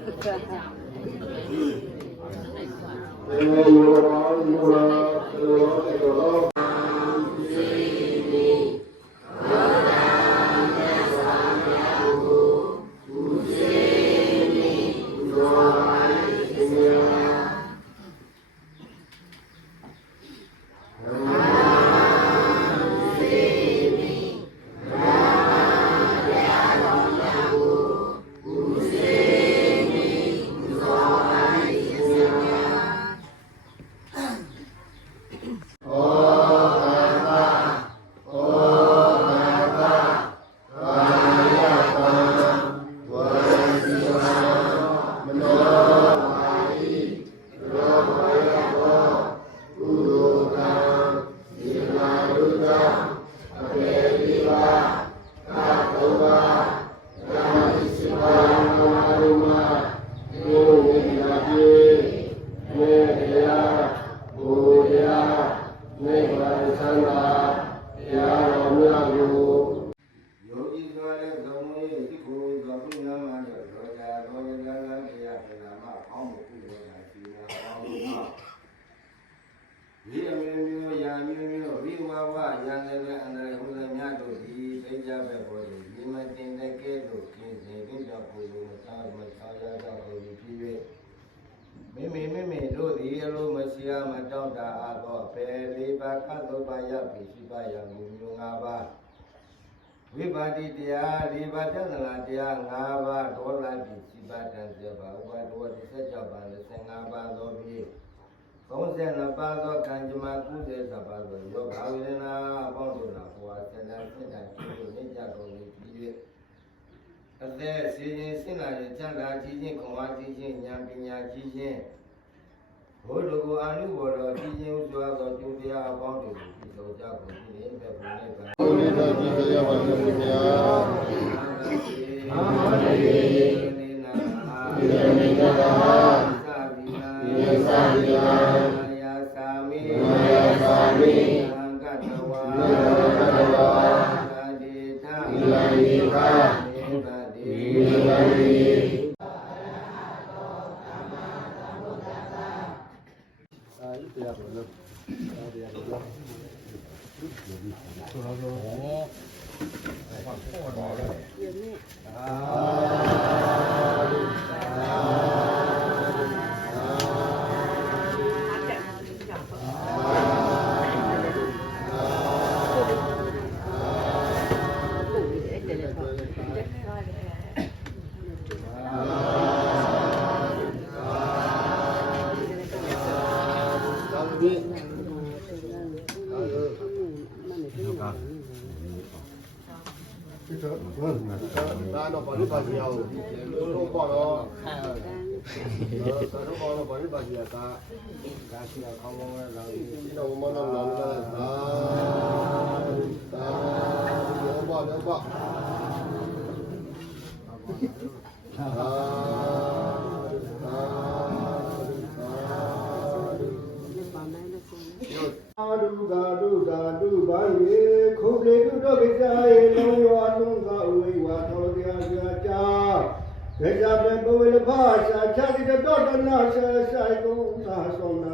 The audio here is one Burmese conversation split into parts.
Thank you. ဖြစ်ရှိပါရမျိုးမျိုး၅ပါးဝိပါတိတရား၄ပါးတသလာတရား၅ပါးဒေါလတိရှိပါတံပြပါဥပါဒဝ16ပါး25ပါးသောဖြင့်32ပါးသောကံကြမ္မာ90ပါးသောယောဂဝေဒနာအပေါင်းတို့နာဘောအစတန်စိတ္တကိုနေကြကုန်၏ပြီး၍အသက်စီရင်စိတ္တရင်ချမ်းသာခြင်းချင်းခွန်အားခြင်းချင်းဉာဏ်ပညာခြင်းချင်းဘုဒ္ဓကိုအာနုဘောတော်ခြင်းချင်းဥစွာသောကျိုးတရားအပေါင်းတို့ဆုံးကြကုန်ပြီဘယ်ဘုံနဲ့ဘုံနဲ့တော့ကြည်ရပါမယ်ခင်ဗျာအာမန္တေနေနာအာဒီနေနာသာဝိနာယေသာဝိနာအားရှိတာခေါင်းကောင်းရလာပြီ။ဒီတော်မန္တလာလာသာသာရောပါရောပါသာသာသာဒုသာဒုသာဒုဘာယေခုလေတုတော့ကိစ္စရေလုံးရောအလုံးသာဝိဝါသောတရားကြာကြာဒေဇာပံပဝေလဘာသာချာတိတောတနာဆာဆိုင်ကုံသာဆုံးနာ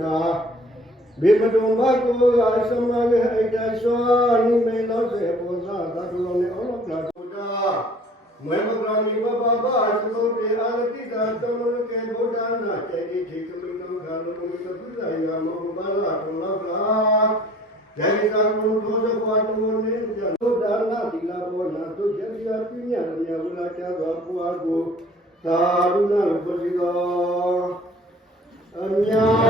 တာဘေမတုံဘကိုအာသမဝေအိတသောနိမေလောစေဘောဇာသတုလောနေအောလောကတုတာမွေမကရာနိဘဘဘာသမုတေအာတိသာသမုလကေဗုဒ္ဓနာတေတိထေကမိနောခာလောမိသပုဇာယာမောဘာလာတုလောကလာဒေဝိသာကုဒောဇကွာတုနေယသုဒ္ဓနာသီလာဘောနာသုယတိယပြညရမြဝလာချသောပုအားကိုသာရုဏပတိတော်အမြာ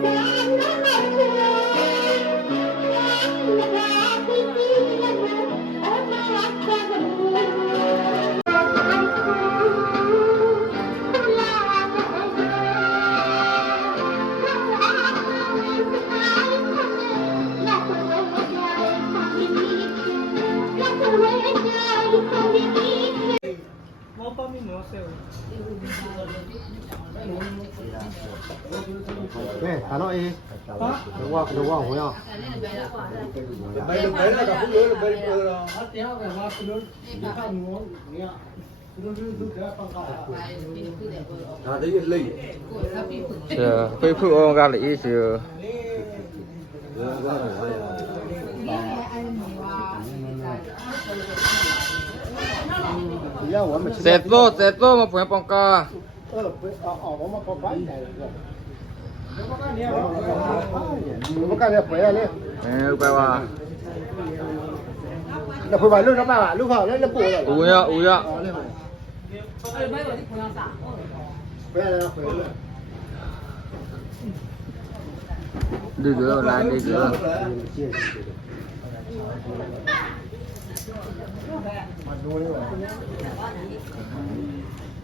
Thank you. Nè, thả nói đi. Đúng không? Đúng không? Đúng không? Bây lúc đấy là cả phút lưới là bây giờ là... Hát téo hoa cứ lớn, cứ khăn ngủ, nghe ạ. phụ ông ra lì chứ. Sẽ lô sẽ lô mà phụ em bóng ca. เออเอาออกมาพอไปใจเลยมันก็เนี่ยเปรี้ยเลยเออไปว่าเราพูดไปลูกน้ำปลาลูกเขาเล่นแล้วปู่เลยอุ้ยอ่ะอุ้ยอ่ะดื้อเดือดลายดื้อเดือด mà nuôi rồi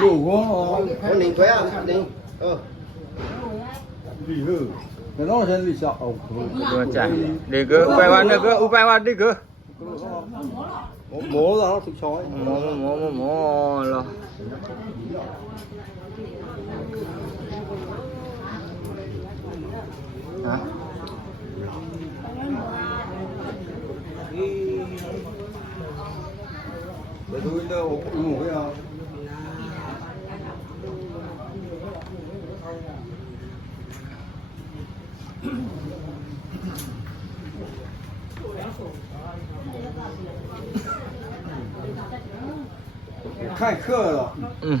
đủ quá con đỉnh thuế à đỉnh ờ đi hư cái nó sẽ đi sợ ông rồi chả cứ quay qua nữa cứ quay qua đi cứ mố ra nó thực sói mố mố mố mố lo hả để tôi đâu ờ, cũng ngủ cái 太渴了。嗯。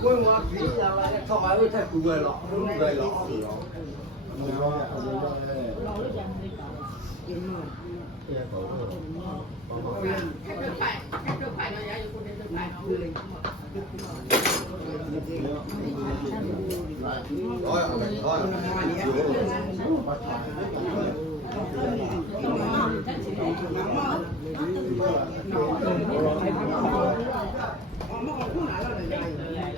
为 我比下来，这淘汰会太亏了，亏大了。没有，没有。老都这样子讲，见面。也跑，跑跑。开车快，开车快了也有风险，是快了。对对对。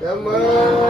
咱们。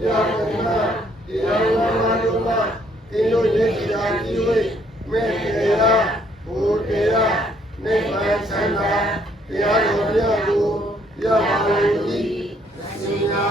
Ya Rahman, Mekera, Ya Sina.